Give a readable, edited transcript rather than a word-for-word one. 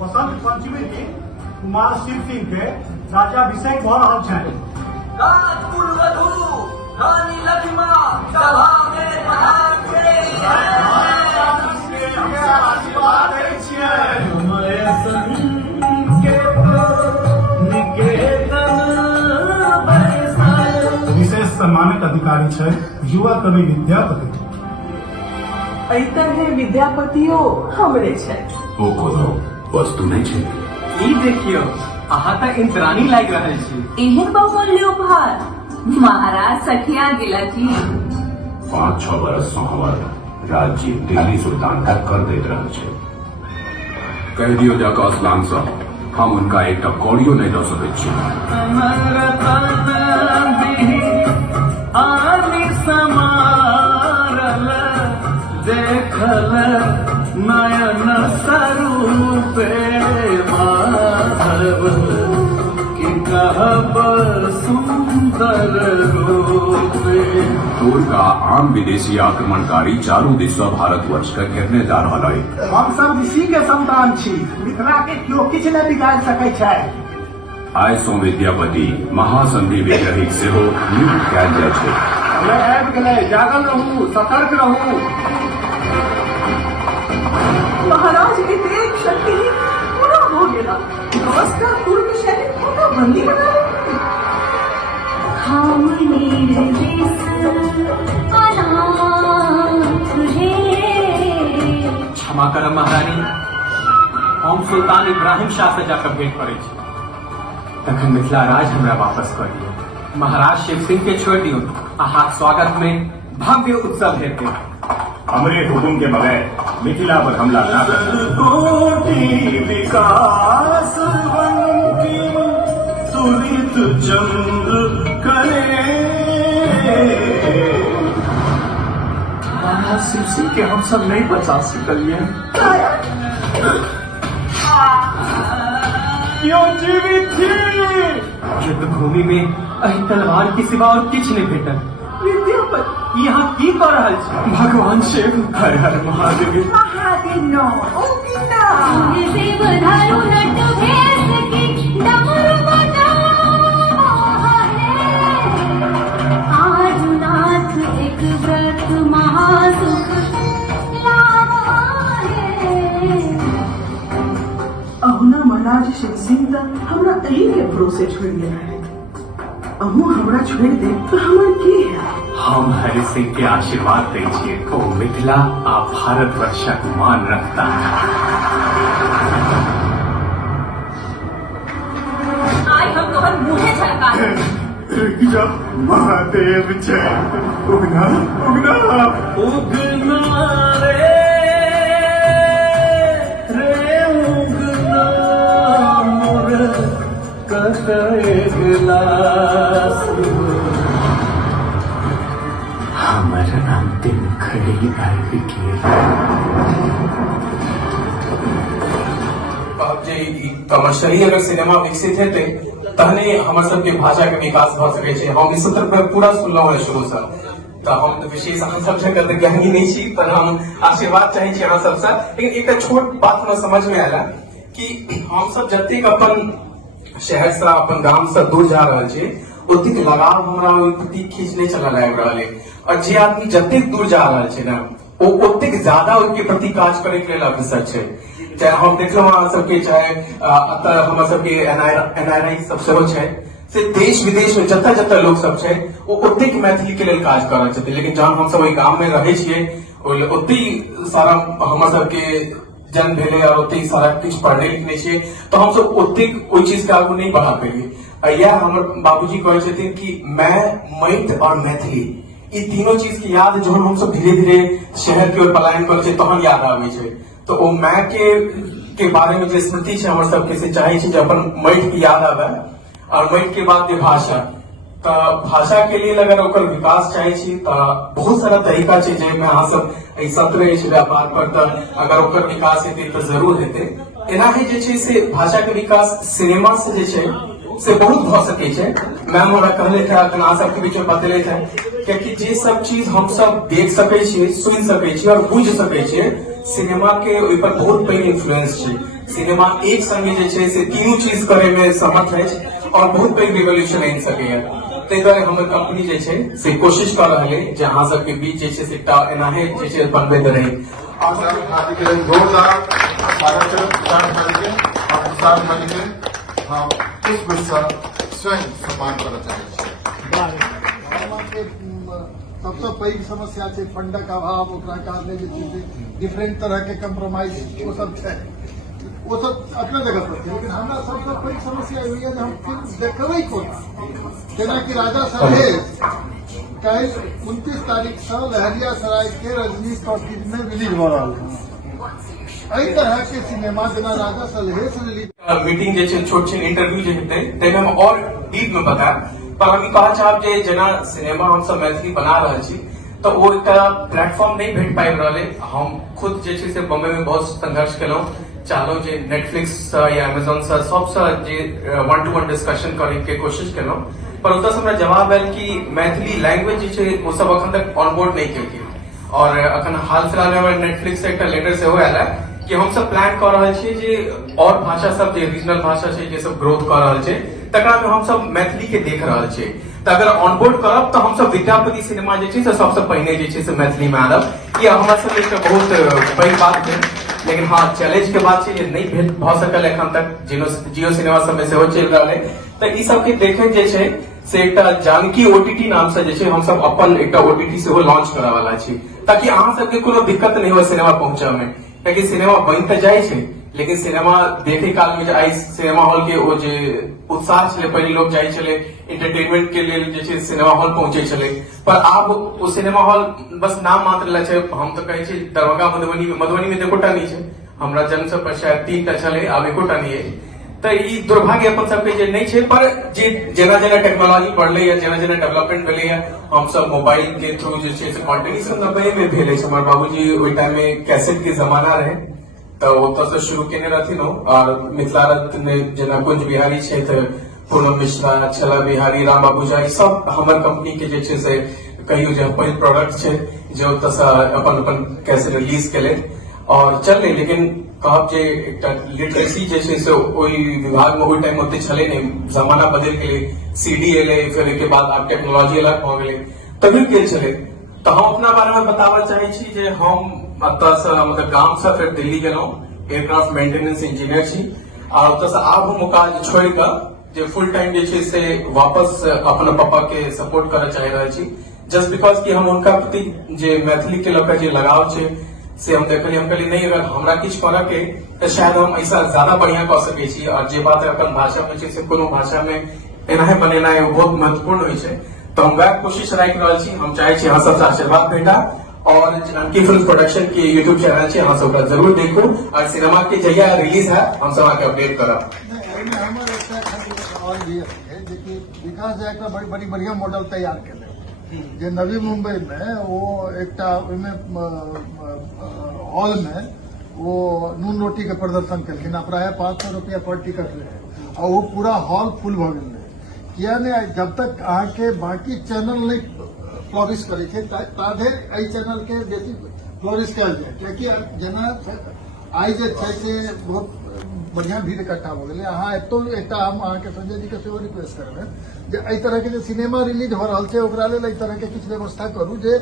वसंत पंचमी दिन कुमार शिव सिंह के राज्याभिषेक भ रहल छनि। राजकुल वधू रानी लक्ष्मा सभा में पधार के आशीर्वाद दै छियै। विशेष सम्मानित अधिकारी छै युवा कवि विद्यापति। ऐतने विद्यापतियो हमरे छै। ओ कोनो वस्तु नहीं छै। ई देखियो अहाँ त इंद्रानी लाग रहल छी। एहन बहुमूल्य उपहार महाराज सठिया गेला की। 5-6 बरस से हमर राज्य दिल्ली सुल्तान तक कर देत रहल छै। कह दियो जाके असलान से हम उनका एक कौड़ियो नहीं दे सकैत छी। देखल नयन स्वरूपे माधव कि कहब सुंदर रूपे। दूर का आम विदेशी आक्रमणकारी चारू दिशा भारतवर्ष का घेरने जा रहा है। हम सब ऋषि के संतान छी, मिथिला के क्यों किछ नहीं बिगाड़ सकै छै। आय सो विद्यापति महासंधि विग्रही से हो नियुक्त कयल जाय छै। हमें आबि गेलै, जागल रहू, सतर्क रहू। महाराज के तेज शक्ति पूरा हो गया। अवस्था पूर्व शैली पूरा बंदी बना ली। हम निर्देश अनाथ रे। क्षमा करब महारानी, हम सुल्तान इब्राहिम शाह से जाकर भेंट करे छी। तखन मिथिला राज हमरा वापस कर दियो। महाराज शिव सिंह के छोड़ दियो। अहाँ स्वागत में भव्य उत्सव हेतु हमरे हुकुम के बगैर मिथिला पर हमला न करना। कोटि विकास बंकिम तुलित चंद्र करे। महाराज शिव सिंह के हम सब नहीं बचा सकलिए। क्यों जीवित थी? युद्ध भूमि में अहि तलवार के सिवा और किछ नहीं भेटल। विद्यापति यहाँ की कर रहल छी? भगवान शिव हर हर महादेव। महादेव नो ओकिना शिव धरु नट भेष की डमरू बजा है। आज नाथ एक व्रत महासुख लावा है। अहुना महाराज शिव सिंह त हमरा तही के भरोसे छोड़ दिया है। अहू हमरा छोड़ दे तो हमर की है? हम हरि सिंह के आशीर्वाद दे छिए। ओ मिथिला आ भारतवर्षक मान रखता है। आज हम तोहर मुँहे झलका है। जब महादेव जय उगना उगना उगना रे उगना मोर कतगलास। हमर अंतिम घड़ी आबि गेल। अब जे कमर्शियली अगर सिनेमा विकसित हेतै तहने हमर सबके भाषा के विकास भ सकै छै। हम इस सत्र पर पूरा सुनलहुँ है शुरू से, तो हम तो विशेष अहाँ सब जगह तऽ ज्ञानी नहीं छी, पर हम आशीर्वाद चाहे छी अहाँ सबसे। लेकिन एक छोट बात हमरा समझ में आयला कि हम सब जतेक अपन शहर से अपन गांव से दूर जा रहल छी, ओतेक लगाव हमरा ओहि प्रति खींच नहीं चलल आबि रहल है। और जे आदमी जतेक दूर जा रहल छै ना, ओ ओतेक ज्यादा ओहिके प्रति काज करे के लेल अग्रसर छै। चाहे हम देखलहुँ अहाँ सबके, चाहे अतः हमर सबके एनआरआई सब सेहो छै, से देश विदेश में जतऽ जतऽ लोग सब छै ओ ओतेक मैथिली के लेल काज कर रहल छथिन। लेकिन जहन हम सब ओहि गाँव में रहे छियै, ओते सारा हमर सबके जन्म भेले और ओते सारा किछु पढ़ने लिखने छियै, तो हम सब ओतेक ओहि चीज के आगू नहीं बढ़ा पेलियै। यह हमर बाबूजी कहै छथिन कि मैं, मैथ और मैथिली, ई तीनों चीज की याद जहन हम सब धीरे धीरे शहर की ओर पलायन करे छै तहन याद आबै छै। तो ओ मैं के बारे में जो स्मृति है हमर सबके, से चाहे छी जे अपन मैथ की याद आवे। और मैथ के बाद ये भाषा, तो भाषा के लिए अगर ओकर विकास चाहे छी तो बहुत सारा तरीका छै जेमे अहाँ सब सत्र अछि व्यापार पर, तो अगर ओकर विकास हेतै तो जरूर हेतै। एनाही जे छै से भाषा के विकास सिनेमा से जे छै से बहुत भ सके छै। मैम हमरा कहले थे अहाँ सबके बीच में बतेले थे कि जे सब चीज हम सब देख सके छियै, सुन सके छियै और बुझ सके छियै, सिनेमा के ओहि पर बहुत पैघ इन्फ्लुएंस छै। सिनेमा एक संगे जे छै से तीनों चीज करे में समर्थ है और बहुत पैघ रिवोल्यूशन आनि सकैया। ताहि दुआरे हमर कंपनी जे छै से कोशिश कर रहल है जे अहाँ सबके बीच जे छै से एकटा एनाहे जे छै बनबैत रही। जोरदार स्वागत हम पुष्प स्वयं सम्मान करना चाहते सबसे पैघ समस्या छै फंडक अभाव, ओकरा कारणे जे छै से डिफरेंट तरह के कम्प्रोमाइज वो सब छै, वो सब अपने जगह पर छै। लेकिन हमरा सबसे पैघ समस्या ई है जे हम फिल्म देखबै कोना। जेनाकि राजा सलहेश कल 29 तारीख से लहरियासराय के रजनीश टॉकीज में रिलीज हो रहा है। एहि तरह के सिनेमा जेना राजा सलहेश रिलीज मीटिंग जे छै छोट छीन इंटरव्यू जे हेतै ताहिमे हम और डीप में बतायब, पर हम ई कहऽ चाहब जे जेना सिनेमा हमसब मैथिली बना रहल छी तऽ ओ एकटा प्लेटफॉर्म नहीं भेट पाबि रहलै। हम खुद जे छै से बम्बे में बहुत संघर्ष केलहुँ, चाहलहुँ जे नेटफ्लिक्स या अमेजोन से सबसे जे 1-to-1 डिस्कशन करे के कोशिश केलहुँ, पर ओतऽ हमरा जवाब आयल कि मैथिली लैंग्वेज जे छै ओ सब अखन तक ऑनबोर्ड नहीं केलकै। और अखन हाल फिलहाल में नेटफ्लिक्स से एक लेटर सेहो आयल है कि हम सब प्लान कर रहे छियै जे और भाषा सब जे रीजनल भाषा छै जे सब ग्रोथ कर रहल छै तकरा में हम सब मैथिली के देख रहल छियै। तऽ अगर ऑनबोर्ड करब तऽ हम सब विद्यापति सिनेमा जे छै से सबसे पहिने जे छै से मैथिली में आनब। ई हमरा सब एक बहुत पैघ बात है। लेकिन हाँ, चैलेंज के बात छै जे नहीं भ सकल एखन तक, जियो सिनेमा सब में सेहो चलि रहल है। तऽ ई सबके देखैत जे छै से एकटा जानकी ओटीटी नाम से जे छै हम सब अपन एकटा ओटीटी सेहो लॉन्च करऽ वाला छी, ताकि अहाँ सबके कोनो दिक्कत नहीं हो सिनेमा पहुंचऽ में। कियाकि सिनेमा बनि तऽ जाइ छै, लेकिन सिनेमा देखे काल में जे आई सिनेमा हॉल के ओ जे उत्साह छलै, पहले लोग जाइ छलै एंटरटेनमेंट के लेल जे छै सिनेमा हॉल पहुंचे छलै, पर आब ओ सिनेमा हॉल बस नाम मात्र लए छै। हम तऽ कहै छी दरभंगा मधुबनी में एकोटा नहीं छै, हमरा जन्म से पर शायद 3टा छलै, आब एकोटा नहीं है। तऽ ई दुर्भाग्य अपन सबके जे नहीं छै, पर जे जेना जेना टेक्नोलॉजी बढ़ले या जेना जेना डेवलपमेंट भेले या हम सब मोबाइल के थ्रू जे छै से कंटेंट सब 90 में भेले छै। हमर बाबूजी ओहि टाइम में कैसेट के जमाना रहे तऽ ओतऽ से शुरू केने रहथिन। और मिथिला रत्न में जेना कुंज बिहारी छै तऽ पूनम मिश्रा, छला बिहारी, राम बाबूजा, सब हमर कंपनी के जे छै से कहियो जे पहिल प्रोडक्ट छै जे ओतऽ से अपन अपन कैसेट रिलीज केले और चलले। लेकिन कहब जे एकटा लिटरेसी जे छै से ओहि विभाग में ओहि टाइम ओते छलै नहीं, जमाना बदल गेलै, सीडी एलै, फिर के बाद आब टेक्नोलॉजी अलग भऽ गेलै, तभी गेल छलै। तऽ हम अपना बारे में बताबऽ चाहै छी जे हम एतऽ से मतलब गाम से फिर दिल्ली गेलहुँ, एयरक्राफ्ट मेंटेनेंस इंजीनियर छी। आ ओतऽ से आब हम काज छोड़ कऽ जे फुल टाइम जे छै से वापस अपन पापा के सपोर्ट करऽ चाहि रहल छी, जस्ट बिकॉज कि हम उनका प्रति जे मैथिली के लऽ जे लगाव छै से हम देखलिए। हम कहलिए नहीं, अगर हमरा किछु करऽ के तऽ शायद हम ऐसा ज्यादा बढ़िया कऽ सकै छी। और जे बात अपन भाषा में छै से कोनो भाषा में एनाहे बनेनाइ बहुत महत्वपूर्ण होइ छै। तऽ हम वएह कोशिश राखि रहल छी। हम चाहै छी अहाँ सबसे आशीर्वाद भेटा और जानकी फिल्म प्रोडक्शन के यूट्यूब चैनल छै, अहाँ सब ओकरा जरूर देखू और सिनेमा के जहिया रिलीज है हम सब अहाँके अपडेट करब। हमर एकटा खातिर और भी है जे विकास जी एकटा बड़ी बढ़िया मॉडल तैयार केले जे नवी मुंबई में वो एकटा हॉल में वो नून रोटी के प्रदर्शन केलखिन, प्राय 500 रुपया पर टिकट रहे और वो पूरा हॉल फुल भ गेल। किया नहीं, जब तक अहाँ के बाकी चैनल नहीं फ्लोरिश करे छै ताधे एहि चैनल के बेसी फ्लोरिश कयल जाए। कियाकि जेना आई जे छै से बहुत बढ़िया भीड़ इकट्ठा हो गए। अहाँ एतो एकटा हम अहाँ के संजय जी के सेहो रिक्वेस्ट करबे जे एहि तरह के जे सिनेमा रिलीज हो रहल छै ओकरा लेल एहि तरह के किछु व्यवस्था करू जे